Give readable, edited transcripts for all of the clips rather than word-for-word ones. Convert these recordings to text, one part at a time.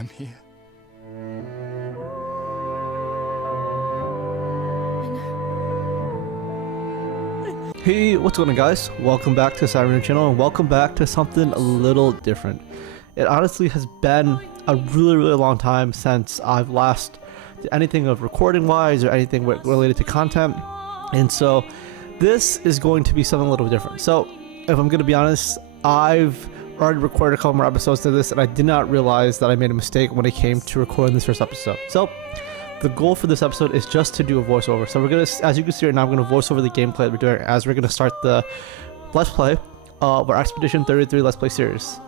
I'm here. Hey, what's going on, guys? Welcome back to the Cyber channel, and welcome back to something a little different. It honestly has been a really long time since I've last did anything of recording wise or anything related to content, and so this is going to be something a little different. So if I'm going to be honest, I've already recorded a couple more episodes to this, and I did not realize that I made a mistake when it came to recording this first episode. So the goal for this episode is just to do a voiceover. So we're gonna, as you can see right now, I'm gonna voice over the gameplay that we're doing as we're gonna start the Let's Play of our Expedition 33 Let's Play series.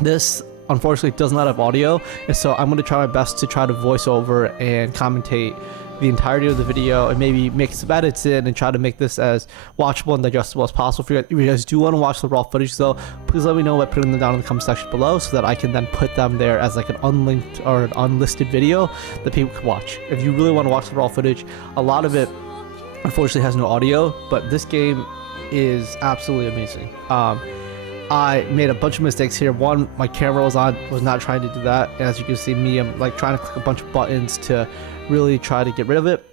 This unfortunately does not have audio, and so I'm gonna try my best to try to voice over and commentate the entirety of the video and maybe make some edits in and try to make this as watchable and digestible as possible. If you guys do want to watch the raw footage though, please let me know by putting them down in the comment section below so that I can then put them there as like an unlinked or an unlisted video that people can watch. If you really want to watch the raw footage, a lot of it unfortunately has no audio, but this game is absolutely amazing. I made a bunch of mistakes here. One, my camera was not trying to do that. And as you can see me, I'm like trying to click a bunch of buttons to really try to get rid of it,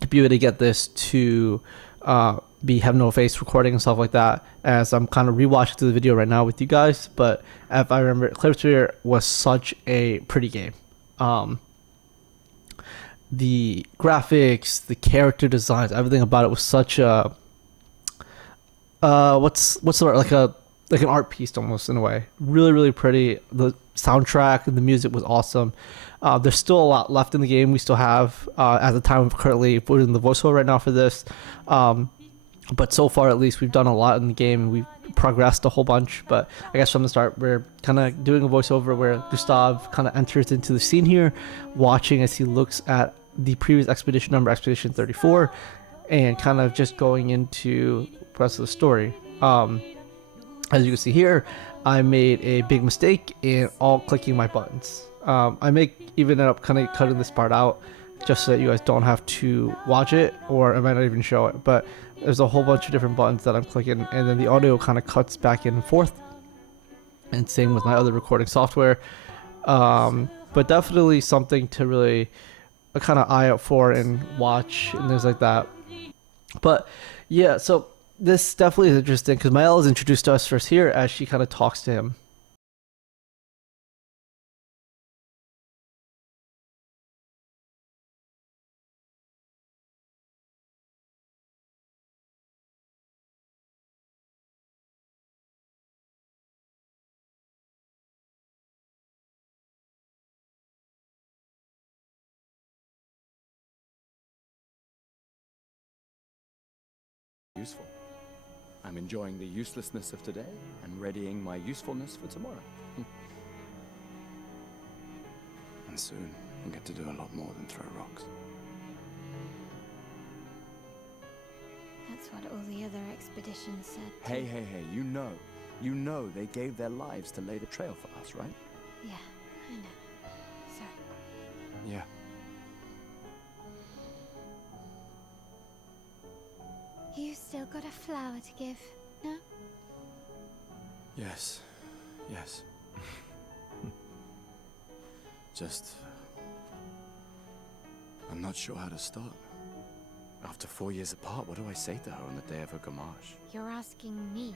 to be able to get this to have no face recording and stuff like that, as I'm kind of rewatching the video right now with you guys. But if I remember, Clair Obscur was such a pretty game. The graphics, the character designs, everything about it was such a what's the word, like an art piece almost, in a way. Really pretty. The soundtrack and the music was awesome. There's still a lot left in the game. We still have, at the time of currently putting the voiceover right now for this, but so far at least we've done a lot in the game and we've progressed a whole bunch. But I guess from the start we're kind of doing a voiceover where Gustav kind of enters into the scene here, watching as he looks at the previous expedition number, Expedition 34, and kind of just going into the rest of the story. As you can see here, I made a big mistake in all clicking my buttons. I may even end up kind of cutting this part out just so that you guys don't have to watch it, or I might not even show it. But there's a whole bunch of different buttons that I'm clicking, and then the audio kind of cuts back in and forth. And same with my other recording software. But definitely something to really kind of eye out for and watch and things like that. But yeah, so this definitely is interesting because Mael is introduced to us first here as she kind of talks to him. Useful. I'm enjoying the uselessness of today and readying my usefulness for tomorrow. And soon, I'll get to do a lot more than throw rocks. That's what all the other expeditions said. Hey, you know they gave their lives to lay the trail for us, right? Yeah, I know. Sorry. Yeah. You still got a flower to give, no? Yes. Just, I'm not sure how to start. After 4 years apart, what do I say to her on the day of her gamage? You're asking me.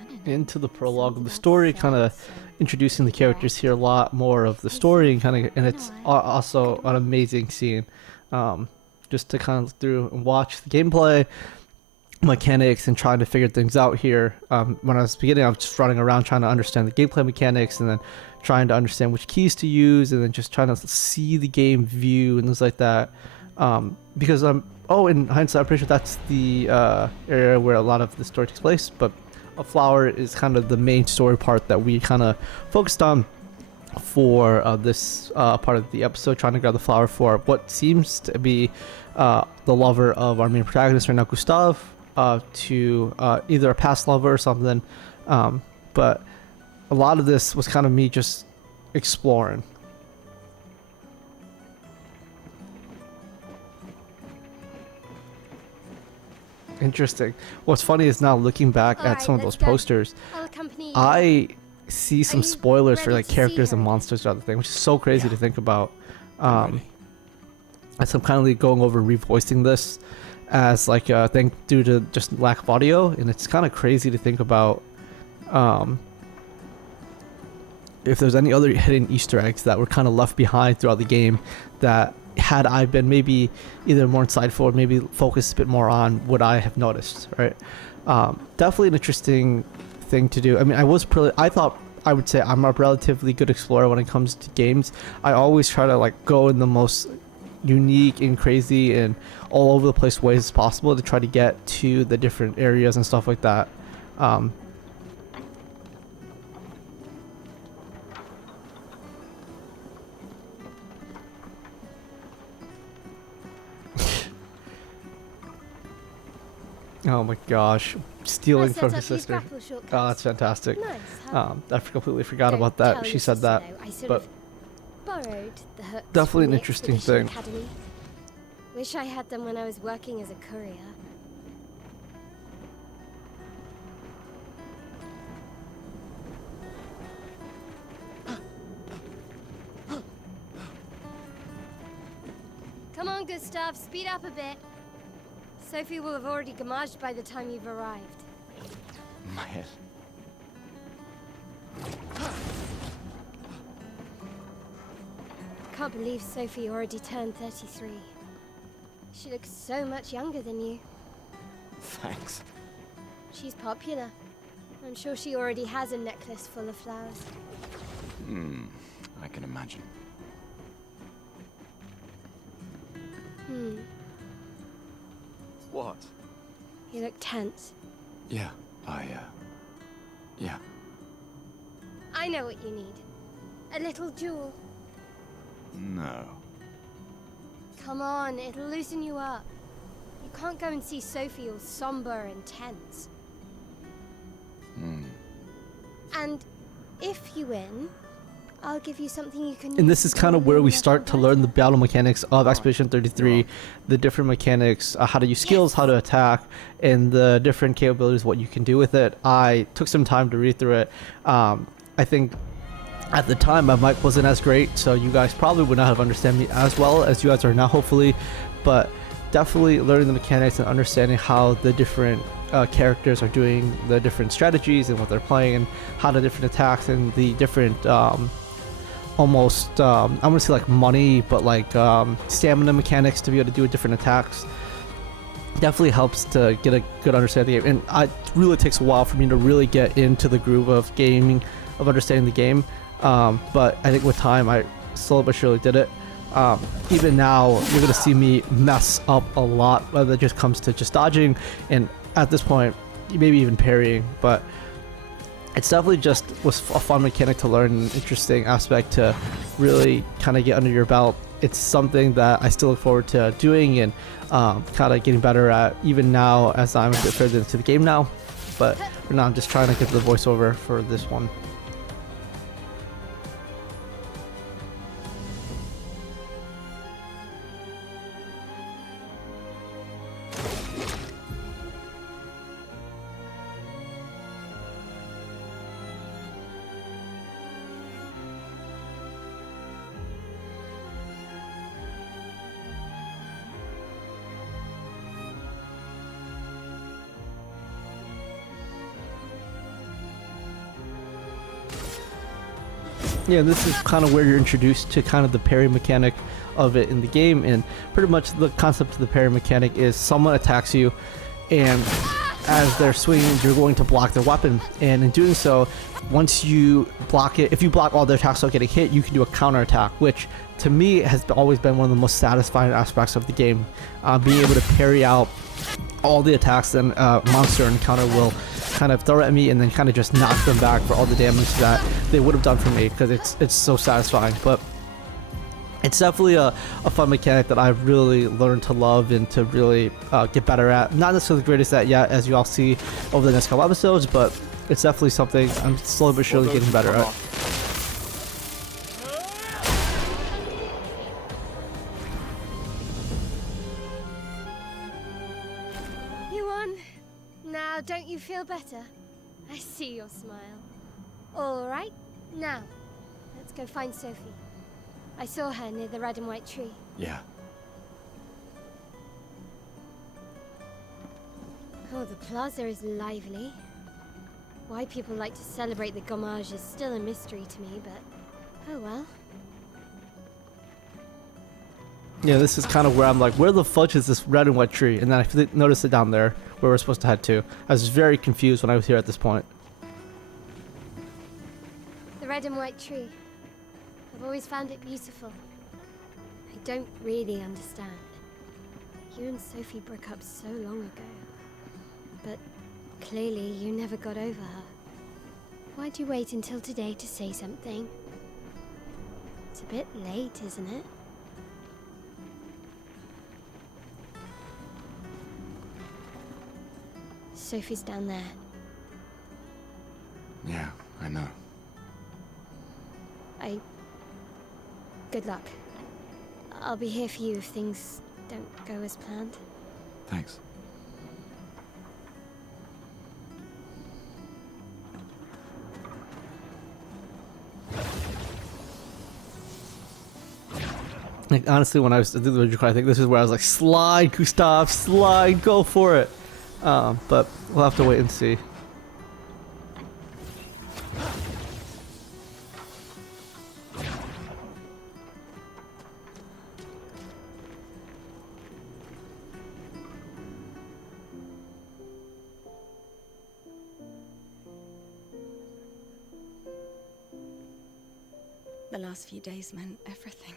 I don't know. Into the prologue of the story, kind of introducing the characters here, a lot more of the story, and it's also an amazing scene. Just to kind of through and watch the gameplay mechanics and trying to figure things out here. When I was beginning, I was just running around trying to understand the gameplay mechanics and then trying to understand which keys to use and then just trying to see the game view and things like that. Because in hindsight, I'm pretty sure that's the area where a lot of the story takes place, but a flower is kind of the main story part that we kind of focused on for this part of the episode, trying to grab the flower for what seems to be the lover of our main protagonist right now, Gustav, to either a past lover or something. But a lot of this was kind of me just exploring. Interesting. What's funny is now looking back at some of those posters, I see some you spoilers for ready like to see characters her and again? monsters or other thing, which is so crazy Yeah. to think about. I'm ready. As I'm kind of going over and revoicing this as like a thing due to just lack of audio, and it's kind of crazy to think about if there's any other hidden Easter eggs that were kind of left behind throughout the game that had I been maybe either more insightful or maybe focused a bit more on would I have noticed, right? Definitely an interesting thing to do. I mean, I thought I would say I'm a relatively good explorer when it comes to games. I always try to like go in the most unique and crazy and all over the place ways as possible to try to get to the different areas and stuff like that. Oh my gosh, stealing I from set his up these sister. grapple shortcuts. Oh, that's fantastic. Nice, huh? I completely forgot Don't about tell that. She your said sister, that. though. I sort but- of borrowed the hooks Definitely from an the interesting Expedition thing. Academy. Wish I had them when I was working as a courier. Come on, Gustav, speed up a bit. Sophie will have already gamaged by the time you've arrived. My head. Can't believe Sophie already turned 33. She looks so much younger than you. Thanks. She's popular. I'm sure she already has a necklace full of flowers. I can imagine. What? You look tense. Yeah, yeah. I know what you need. A little jewel. No. Come on, it'll loosen you up. You can't go and see Sophie all somber and tense. And if you win, I'll give you something you can And use this is to kind of build where your we start to learn the battle. battle mechanics of Expedition 33, the different mechanics, how to use skills, how to attack, and the different capabilities, what you can do with it. I took some time to read through it. I think at the time my mic wasn't as great, so you guys probably would not have understood me as well as you guys are now, hopefully. But definitely learning the mechanics and understanding how the different characters are doing the different strategies and what they're playing and how the different attacks and the different almost I'm gonna say like money, but like stamina mechanics to be able to do different attacks definitely helps to get a good understanding of the game. And it really takes a while for me to really get into the groove of gaming, of understanding the game, but I think with time I slowly but surely did it. Even now you're gonna see me mess up a lot, whether it just comes to just dodging and at this point maybe even parrying, but it's definitely just was a fun mechanic to learn, an interesting aspect to really kind of get under your belt. It's something that I still look forward to doing and kind of getting better at even now as I'm a bit further into the game now. But for now I'm just trying to get the voiceover for this one. Yeah, this is kind of where you're introduced to kind of the parry mechanic of it in the game, and pretty much the concept of the parry mechanic is someone attacks you and as they're swinging you're going to block their weapon, and in doing so, once you block it, if you block all their attacks without getting hit, you can do a counter attack, which to me has always been one of the most satisfying aspects of the game, being able to parry out all the attacks that a monster encounter will kind of throw at me and then kind of just knock them back for all the damage that they would have done for me, because it's so satisfying. But it's definitely a fun mechanic that I've really learned to love and to really get better at. Not necessarily the greatest at yet, as you all see over the next couple episodes, but it's definitely something I'm slowly but surely getting better at. You won. Now, don't you feel better? I see your smile. All right, now, let's go find Sophie. I saw her near the red and white tree. Yeah. Oh, the plaza is lively. Why people like to celebrate the gommage is still a mystery to me, but oh well. Yeah, this is kind of where I'm like, where the fudge is this red and white tree? And then I noticed it down there where we're supposed to head to. I was very confused when I was here at this point. The red and white tree. I've always found it beautiful. I don't really understand. You and Sophie broke up so long ago. But clearly you never got over her. Why'd you wait until today to say something? It's a bit late, isn't it? Sophie's down there. Yeah, I know. Good luck. I'll be here for you if things don't go as planned. Thanks. Like, honestly, when I was doing the video call, I think this is where I was like, slide, Gustav, slide, go for it. But we'll have to wait and see. The last few days meant everything.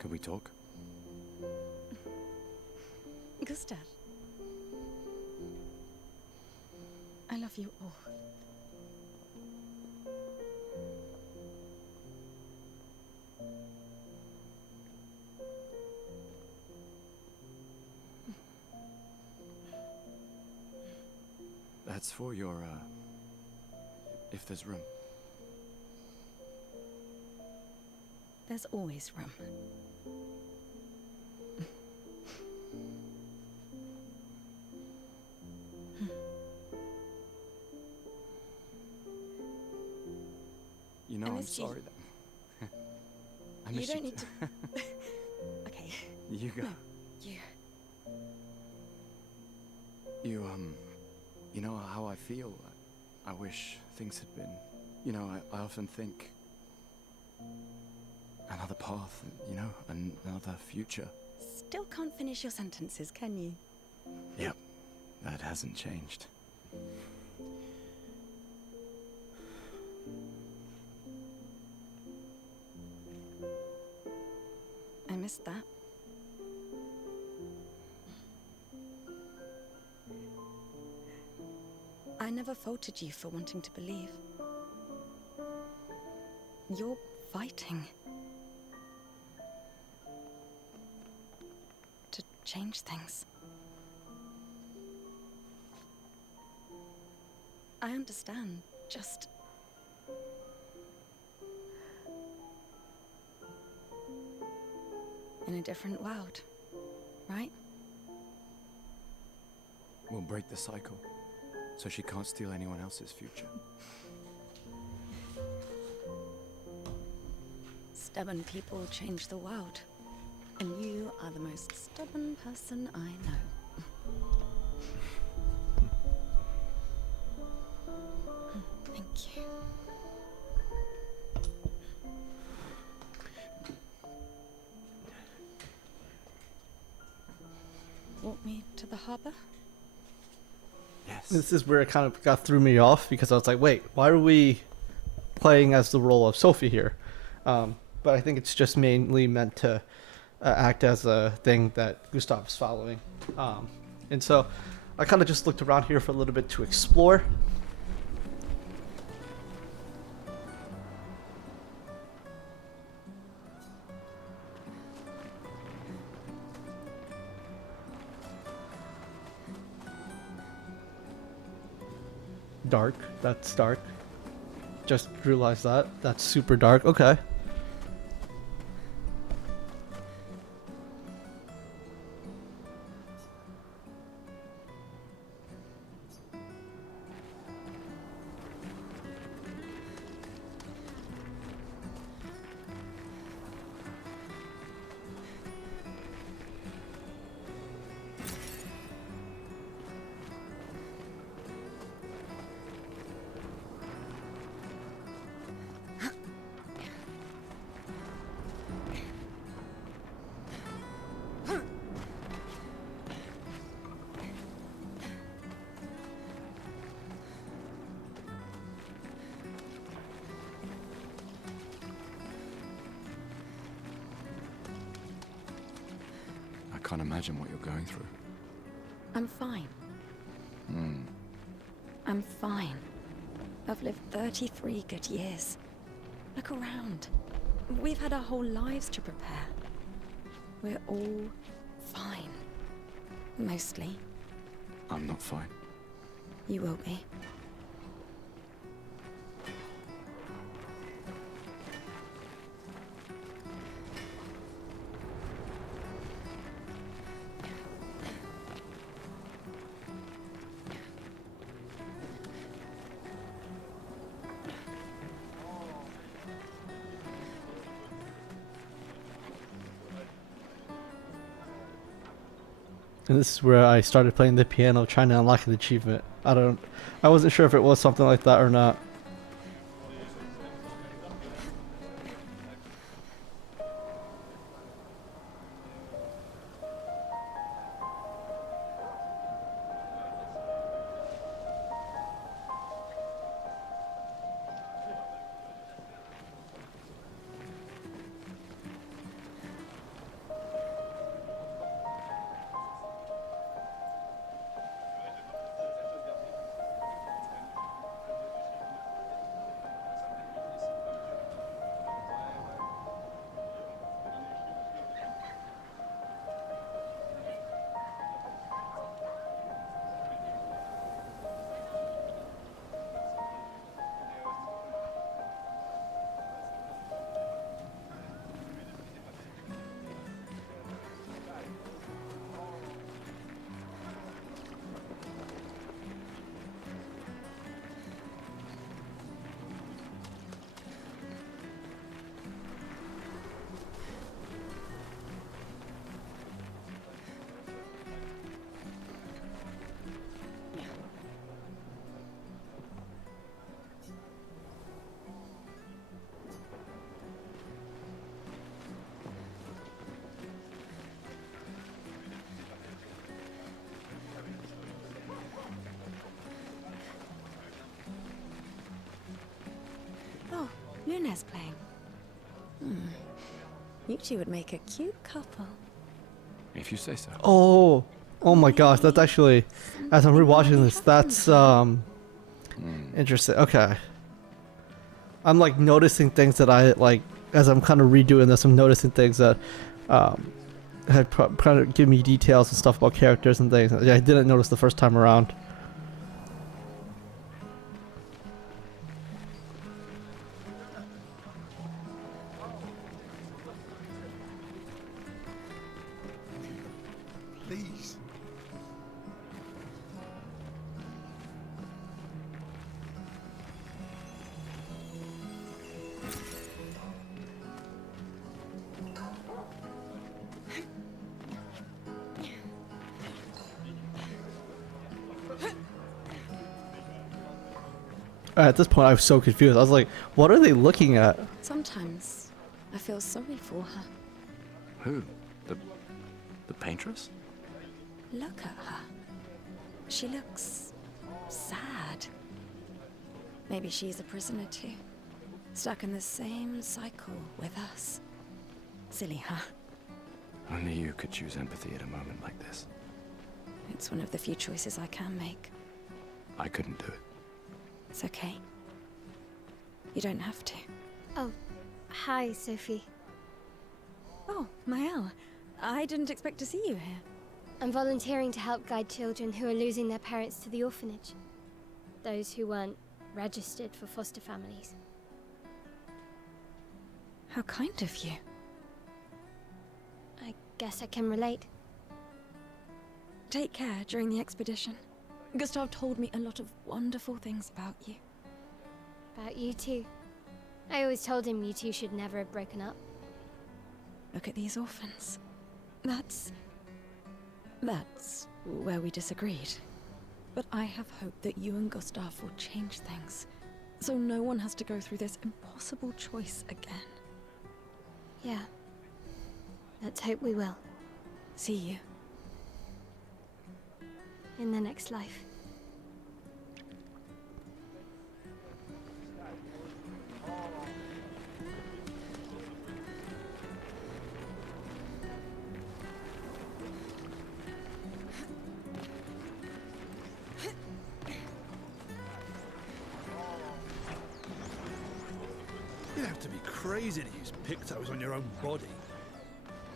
Could we talk? Gustav, I love you all. That's for your, if there's room. There's always room. You know, I I'm missed you. sorry that... I You miss don't need to... Okay, You go. no, you. You know how I feel? I wish things had been... You know, I often think... Another path, you know, another future. Still can't finish your sentences, can you? Yep, that hasn't changed. I missed that. I never faulted you for wanting to believe. You're fighting to change things. I understand, just... in a different world, right? We'll break the cycle, so she can't steal anyone else's future. Stubborn people change the world. And you are the most stubborn person I know. Thank you. Walk me to the harbor? Yes. This is where it kind of threw me off because I was like, wait, why are we playing as the role of Sophie here? But I think it's just mainly meant to act as a thing that Gustav's following. And so I kind of just looked around here for a little bit to explore. Dark, that's dark. Just realized that. That's super dark. Okay. can't imagine what you're going through. I'm fine. I'm fine. I've lived 33 good years. Look around. We've had our whole lives to prepare. We're all fine. Mostly. I'm not fine. You will be. And this is where I started playing the piano, trying to unlock an achievement. I wasn't sure if it was something like that or not. Oh, Luna's playing. You two would make a cute couple. If you say so. Oh my gosh, that's actually, as I'm rewatching this, that's interesting. Okay. I'm like noticing things that I like as I'm kind of redoing this. I'm noticing things that had kind of give me details and stuff about characters and things that I didn't notice the first time around. Please. At this point, I was so confused. I was like, "What are they looking at?" Sometimes I feel sorry for her. Who? The paintress? Look at her. She looks sad. Maybe she's a prisoner too. Stuck in the same cycle with us. Silly, huh? Only you could choose empathy at a moment like this. It's one of the few choices I can make. I couldn't do it. It's okay. You don't have to. Oh, hi, Sophie. Oh, Mael. I didn't expect to see you here. I'm volunteering to help guide children who are losing their parents to the orphanage. Those who weren't registered for foster families. How kind of you. I guess I can relate. Take care during the expedition. Gustav told me a lot of wonderful things about you. About you too. I always told him you two should never have broken up. Look at these orphans. That's where we disagreed. But I have hope that you and Gustav will change things, so no one has to go through this impossible choice again. Yeah. Let's hope we will. See you. In the next life. crazy to use pictos on your own body.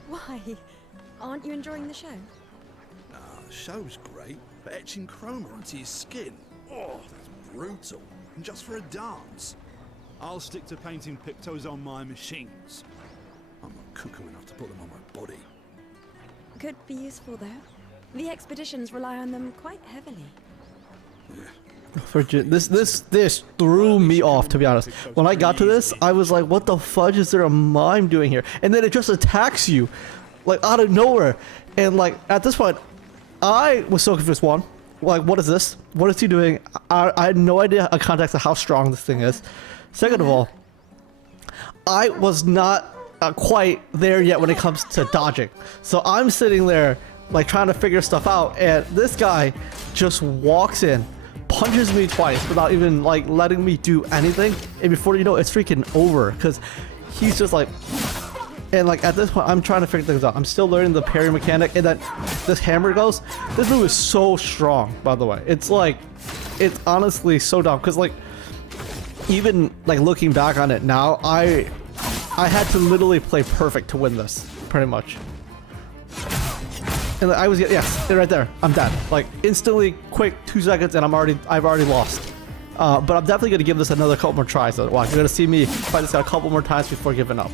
Why? Aren't you enjoying the show? The show's great, but etching chroma onto your skin, oh, that's brutal. And just for a dance. I'll stick to painting pictos on my machines. I'm not cuckoo enough to put them on my body. Could be useful, though. The expeditions rely on them quite heavily. This threw me off, to be honest. When I got to this, I was like, what the fudge is there a mime doing here? And then it just attacks you, like, out of nowhere. And, like, at this point, I was so confused. One, like, what is this? What is he doing? I had no idea a context of how strong this thing is. Second of all, I was not quite there yet when it comes to dodging. So I'm sitting there, like, trying to figure stuff out, and this guy just walks in, punches me twice without even, like, letting me do anything, and before you know it's freaking over, because he's just like, and, like, at this point I'm trying to figure things out. I'm still learning the parry mechanic, and then this hammer goes. This move is so strong, by the way. It's like, it's honestly so dumb, because, like, even, like, looking back on it now, I had to literally play perfect to win this, pretty much. And I was, yes, right there, I'm dead. Like, instantly, quick, 2 seconds, and I've already lost. But I'm definitely gonna give this another couple more tries. So, watch, you're gonna see me fight this guy a couple more times before giving up.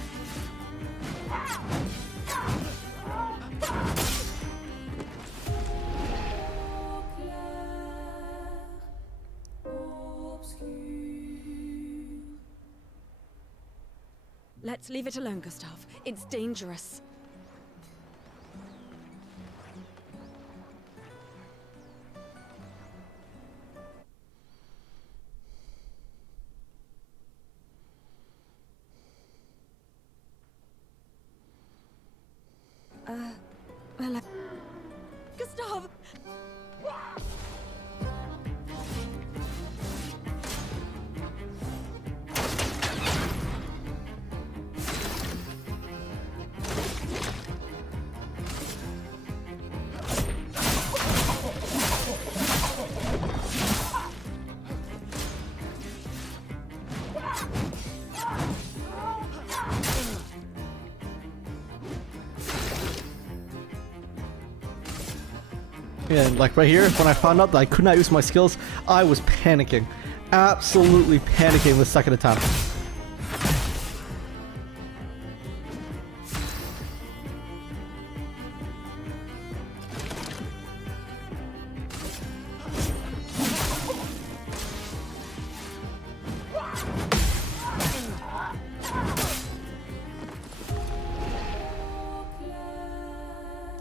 Let's leave it alone, Gustav. It's dangerous. Well, Gustav! And, like, right here, when I found out that I could not use my skills, I was panicking. Absolutely panicking the second attempt.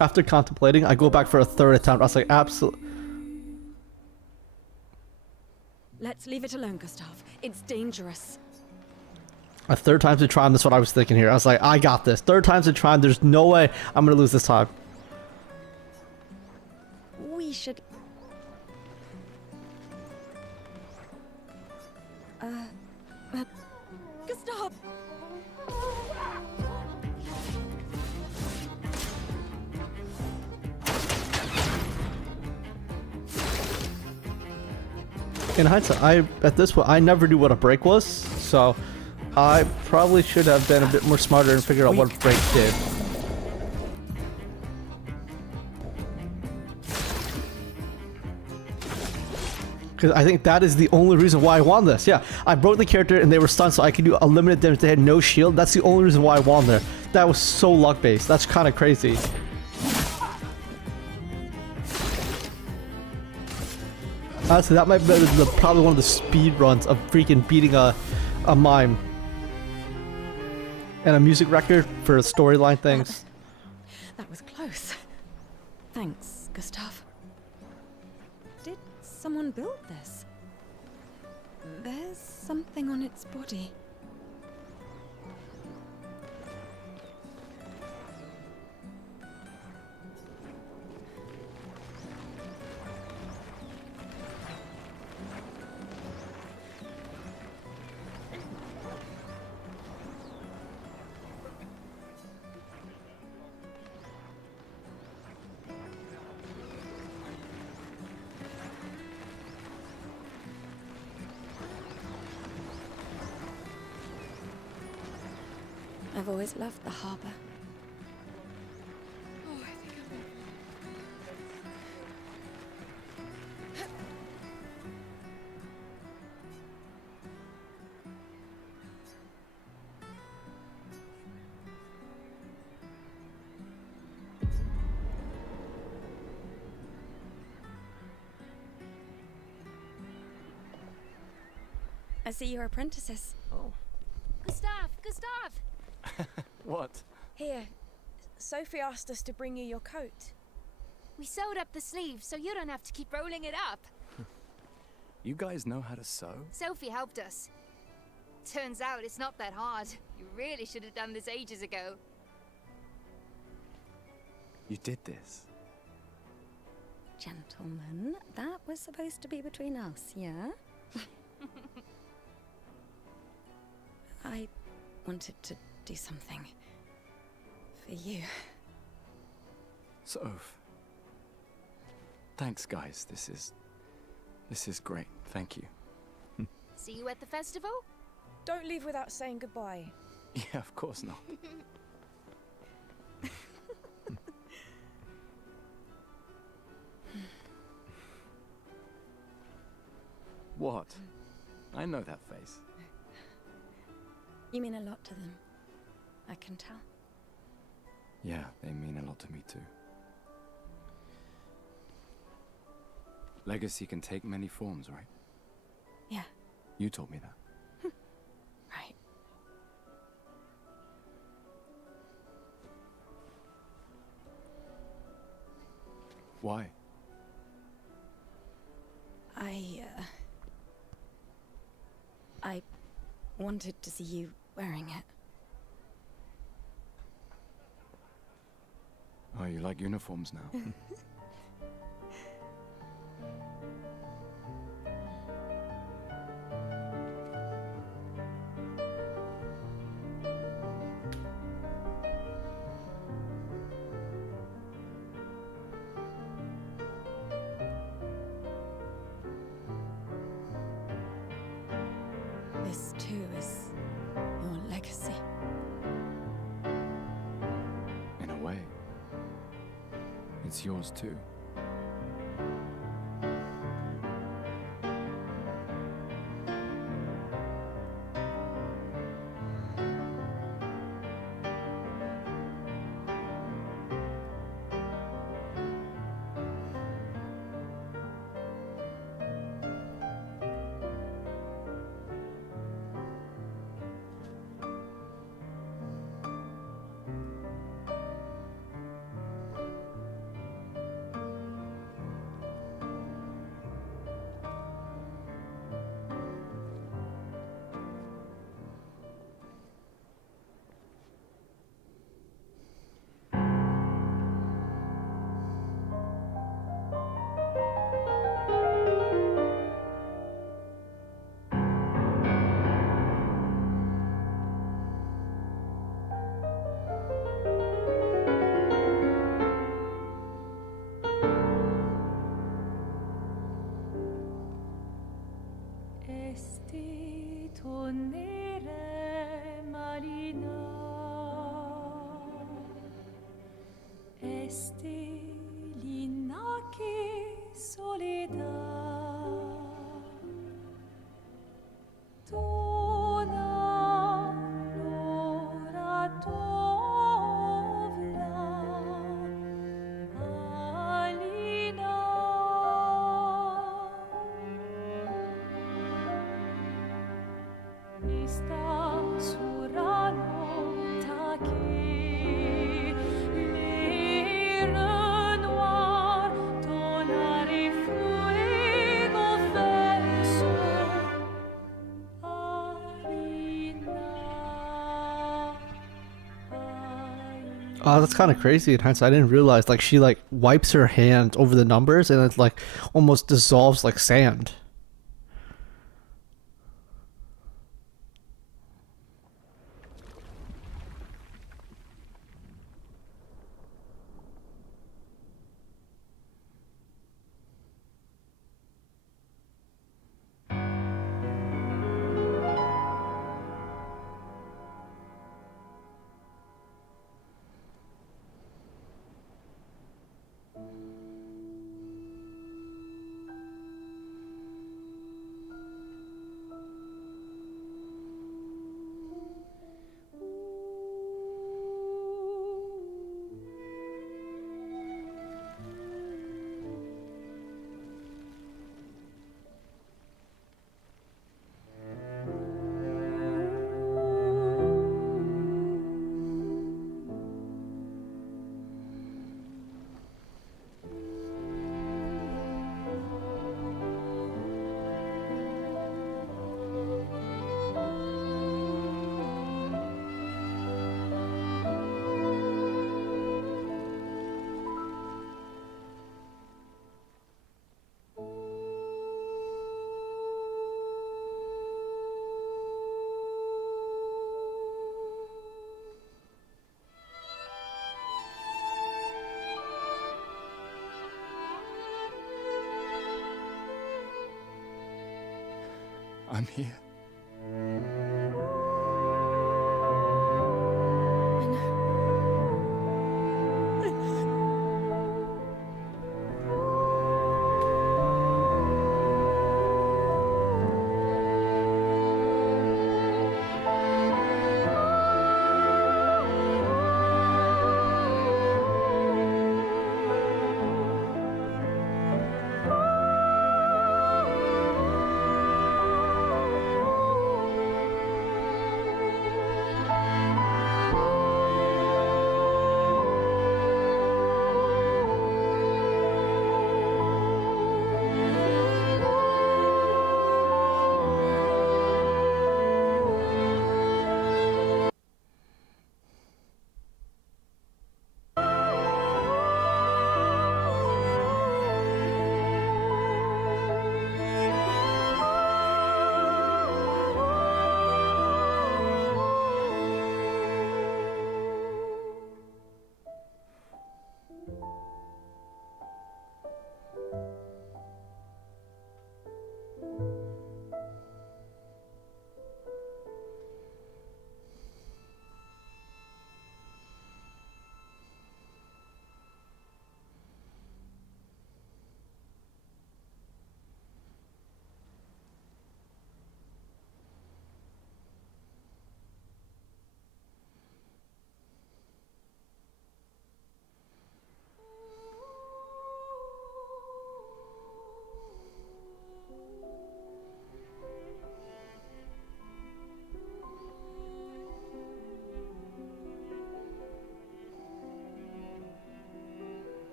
After contemplating, I go back for a third attempt. I was like, absolutely. Let's leave it alone, Gustav. It's dangerous. A third time's a charm, that's what I was thinking here. I was like, I got this. Third time's a charm, there's no way I'm gonna lose this time. We should... Gustav! In hindsight, at this point, I never knew what a break was, so I probably should have been a bit more smarter and figured out what a break did. Because I think that is the only reason why I won this. Yeah, I broke the character and they were stunned, so I could do unlimited damage. They had no shield. That's the only reason why I won there. That was so luck-based. That's kind of crazy. Honestly, that might be probably one of the speed runs of freaking beating a mime. And a music record for storyline things. That was close. Thanks, Gustav. Did someone build this? There's something on its body. I've always loved the harbor. I see you're apprentices. Oh. Gustav! What? Here, Sophie asked us to bring you your coat. We sewed up the sleeves so you don't have to keep rolling it up. You guys know how to sew? Sophie helped us. Turns out it's not that hard. You really should have done this ages ago. You did this? Gentlemen, that was supposed to be between us, yeah? I wanted to do something for you. Soph. Thanks, guys. This is great. Thank you. See you at the festival? Don't leave without saying goodbye. Yeah, of course not. What? I know that face. You mean a lot to them. I can tell. Yeah, they mean a lot to me too. Legacy can take many forms, right? Yeah, You told me that. right. Why? I wanted to see you wearing it. Oh, you like uniforms now? This too is your legacy. In a way. It's yours too. Esti tornere marina, esti l'inaki soledad, dona l'ora tovla, alina. Esta surano taki le renoir tonare fuego verso Oh, that's kind of crazy in hindsight. I didn't realize like she like wipes her hand over the numbers and it like almost dissolves like sand. I'm here. I know.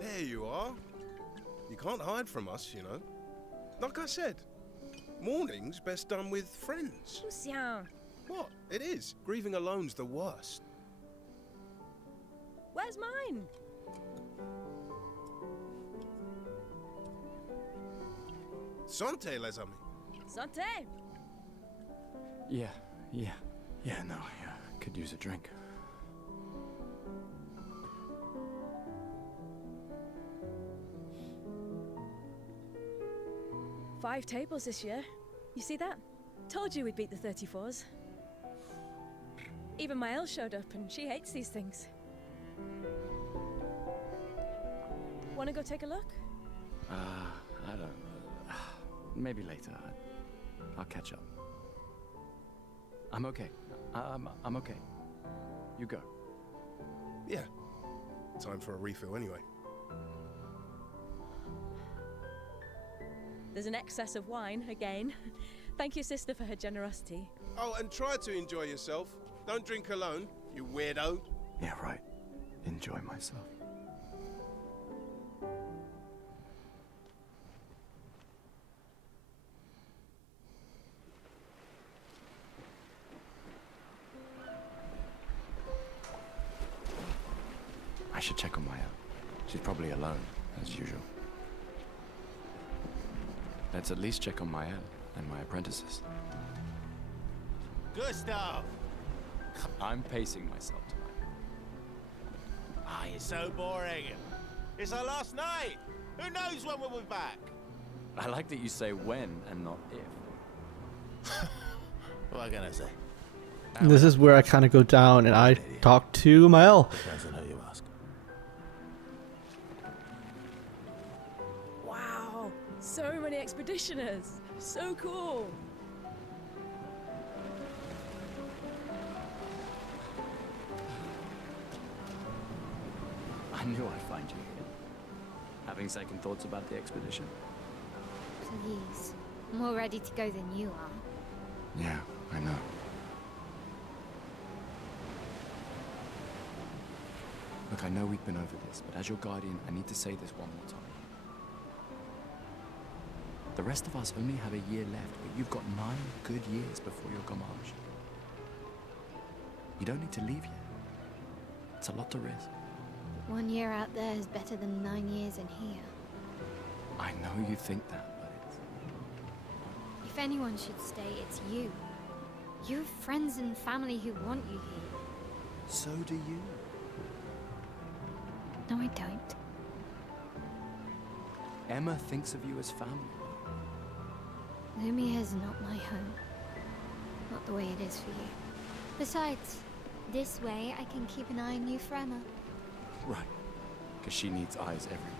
There you are. You can't hide from us, you know. Like I said, mourning's best done with friends. Lucien, What? It is. Grieving alone's the worst. where's mine? Santé, les amis. Santé. Yeah, no, yeah, could use a drink. Five tables this year. You see that? Told you we'd beat the 34s. Even my Elle showed up and she hates these things. Wanna go take a look? I don't. Maybe later. I'll catch up. I'm okay. I'm okay. You go. Yeah. Time for a refill anyway. There's an excess of wine, again. Thank you, sister, for her generosity. Oh, and try to enjoy yourself. Don't drink alone, you weirdo. Yeah, right. Enjoy myself. I should check on Maya. She's probably alone, as usual. Let's at least check on Maya and my apprentices. Gustav! I'm pacing myself tonight. Ah, you're so boring. It's our last night. Who knows when we'll be back? I like that you say when and not if. What am I gonna say? This is where I kind of go down and I talk to Mael. Depends on who you ask. Wow, so many expeditioners. So cool. I knew I'd find you here. Having second thoughts about the expedition? Please. I'm more ready to go than you are. Yeah, I know. Look, I know we've been over this, but as your guardian, I need to say this one more time. The rest of us only have a year left, but you've got 9 good years before your gommage. You don't need to leave yet. It's a lot to risk. 1 year out there is better than 9 years in here. I know you think that, but it's... If anyone should stay, it's you. You have friends and family who want you here. So do you. No, I don't. Emma thinks of you as family. Lumia is not my home. Not the way it is for you. Besides, this way I can keep an eye on you for Emma. Right. Because she needs eyes everywhere.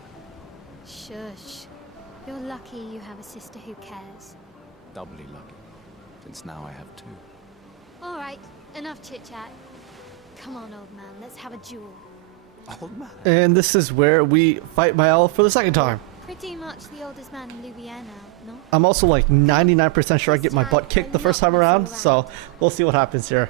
Shush. You're lucky you have a sister who cares. Doubly lucky, since now I have 2. Alright, enough chit-chat. Come on, old man, let's have a duel. Old man? And this is where we fight Mael for the second time. Pretty much the oldest man in Louisiana now, no? I'm also like 99% sure I get my butt kicked the first time around, so we'll see what happens here.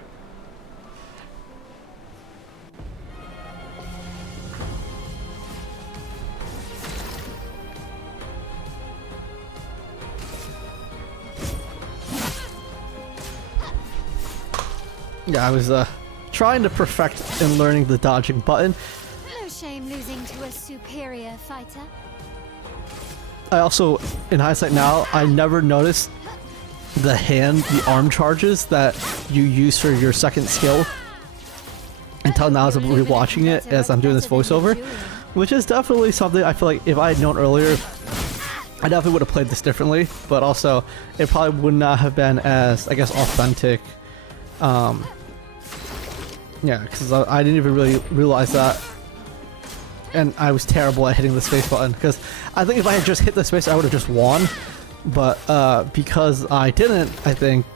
Yeah, I was trying to perfect in learning the dodging button. No shame losing to a superior fighter. I also, in hindsight now, I never noticed the arm charges that you use for your second skill until now as I'm rewatching it as I'm doing this voiceover, which is definitely something I feel like if I had known earlier, I definitely would have played this differently, but also it probably would not have been as, I guess, authentic. Yeah, because I didn't even really realize that. And I was terrible at hitting the space button, because I think if I had just hit the space, I would have just won. But because I didn't, I think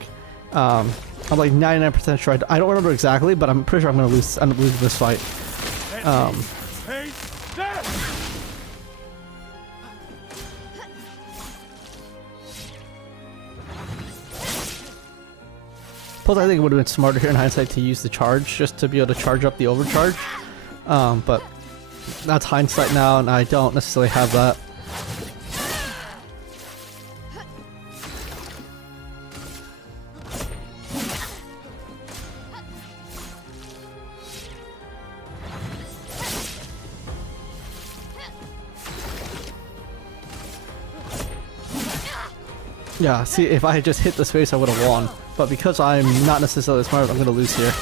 I'm like 99% sure. I don't remember exactly, but I'm pretty sure I'm gonna lose. I'm gonna lose this fight. Plus, I think it would have been smarter here in hindsight to use the charge just to be able to charge up the overcharge. But that's hindsight now, and I don't necessarily have that. Yeah, see, if I had just hit the space, I would have won. But because I'm not necessarily smart, I'm going to lose here.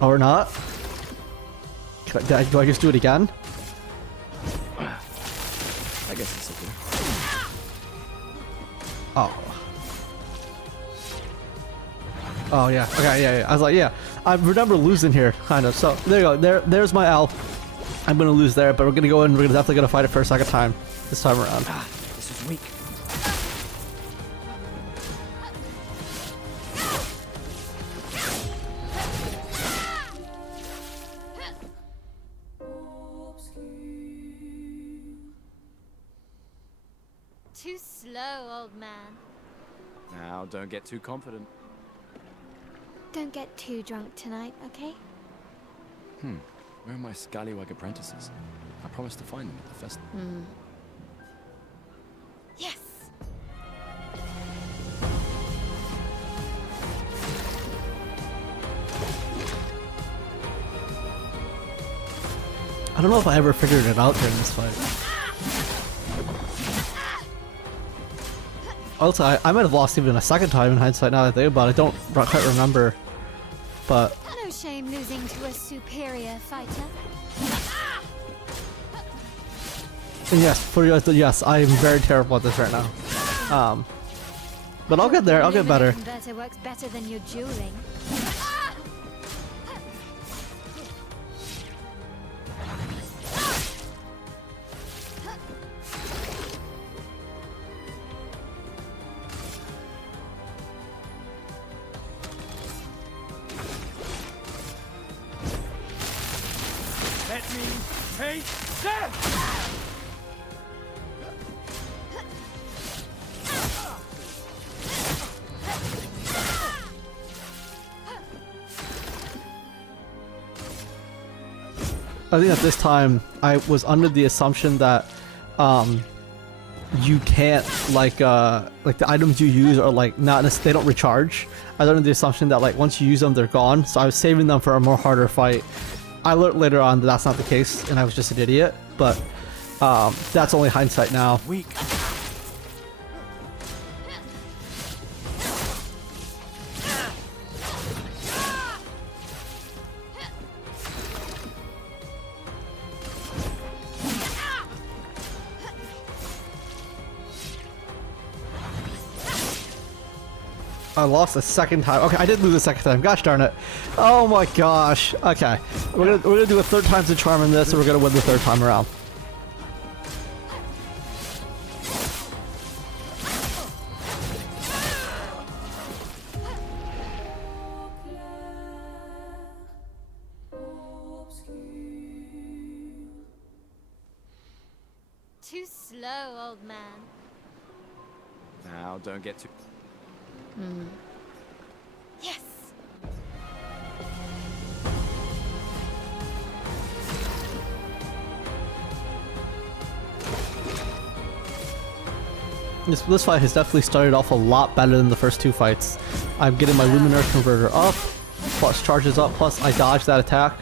Or not. Do I just do it again? I guess it's okay. Oh. Oh, yeah. Okay, yeah. I was like, yeah. I remember losing here, kind of. So, there you go. There's my L. I'm going to lose there, but we're going to go in and we're definitely going to fight it for a second time this time around. This is weak. Too slow, old man. Now, don't get too confident. Don't get too drunk tonight, okay? Where are my scallywag apprentices? I promised to find them at the festival. Yes! I don't know if I ever figured it out during this fight. Also, I might have lost even a second time in hindsight now that I think about it. I don't quite remember. But No shame losing to a superior fighter. and yes, for you, yes, I am very terrible at this right now. But I'll get there. I'll get better. Converter works better than your dueling. Let me take death! I think at this time I was under the assumption that you can't like the items you use are like not they don't recharge. I learned the assumption that like once you use them they're gone, so I was saving them for a more harder fight. I learned later on that that's not the case and I was just an idiot, but that's only hindsight now. Weak. I lost the second time. Okay, I did lose the second time. Gosh darn it. Oh my gosh. Okay. We're gonna do a third time's the charm in this, and we're gonna win the third time around. Too slow, old man. Now, don't get too... Yes! This fight has definitely started off a lot better than the first two fights. I'm getting my Luminar Converter up, plus charges up, plus I dodged that attack.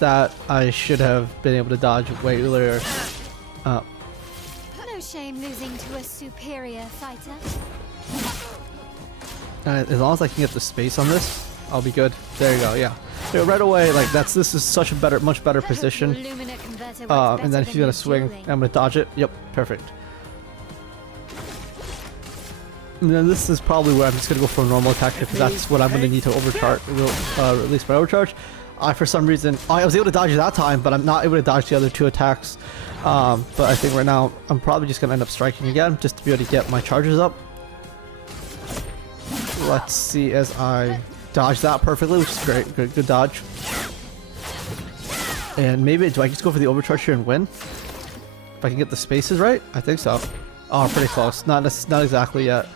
That I should have been able to dodge way earlier. No shame losing to a superior fighter. As long as I can get the space on this, I'll be good. There you go, yeah. Right away, like this is such a much better position. And then if he's gonna swing, I'm gonna dodge it. Yep, perfect. And then this is probably where I'm just gonna go for a normal attack because that's what I'm gonna need to overcharge, release my overcharge. For some reason, I was able to dodge it that time, but I'm not able to dodge the other two attacks. But I think right now I'm probably just gonna end up striking again just to be able to get my charges up. Let's see as I dodge that perfectly, which is great. Good dodge. And maybe do I just go for the overcharge here and win? If I can get the spaces right, I think so. Oh, pretty close. Not exactly yet.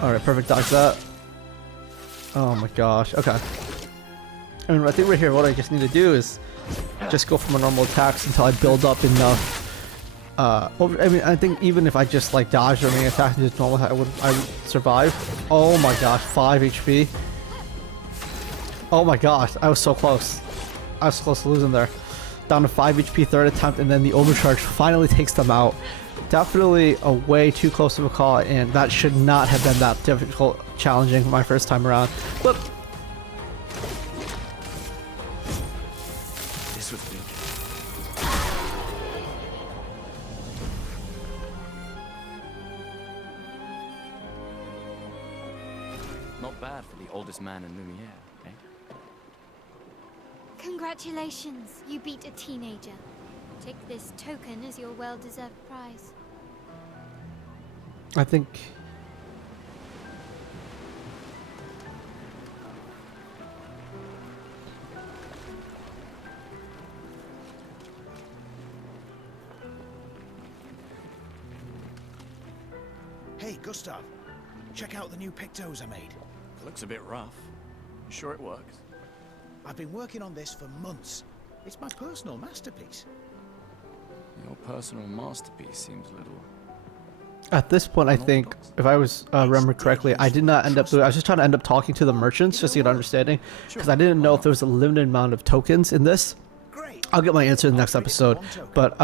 All right, perfect. Dodge that. Oh my gosh. Okay. I mean, I think right here, what I just need to do is just go for my normal attacks until I build up enough. I mean, I think even if I just like dodge or main attack and just normal attack, I would survive. Oh my gosh, 5 HP. Oh my gosh, I was so close. I was close to losing there. Down to 5 HP third attempt, and then the overcharge finally takes them out. Definitely a way too close of a call, and that should not have been that difficult, challenging my first time around. But This was big. Not bad for the oldest man in Lumiere, eh? Congratulations, you beat a teenager. Take this token as your well-deserved prize. I think... Hey, Gustav. Check out the new pictos I made. Looks a bit rough. You sure it works? I've been working on this for months. It's my personal masterpiece. Your personal masterpiece seems a little... At this point, I think, if I was remember correctly, I did not end up doing... I was just trying to end up talking to the merchants just to get an understanding, because I didn't know if there was a limited amount of tokens in this. I'll get my answer in the next episode. But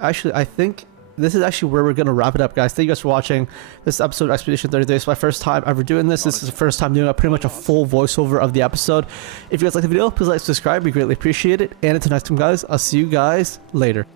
actually, I think this is actually where we're going to wrap it up, guys. Thank you guys for watching this episode of Expedition 30 Days. It's my first time ever doing this. This is the first time doing pretty much a full voiceover of the episode. If you guys like the video, please like, subscribe. We greatly appreciate it. And until next time, guys, I'll see you guys later.